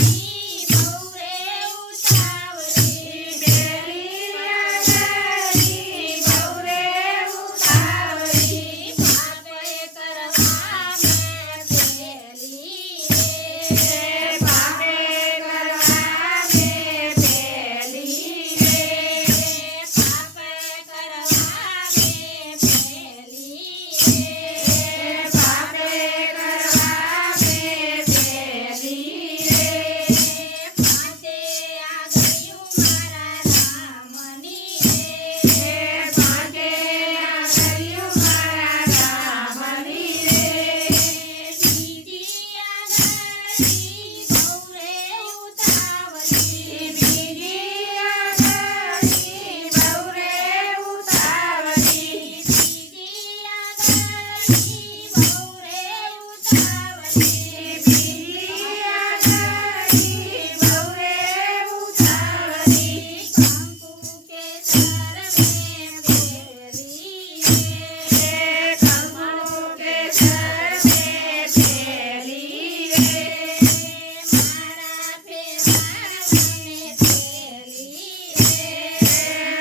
see.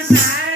night.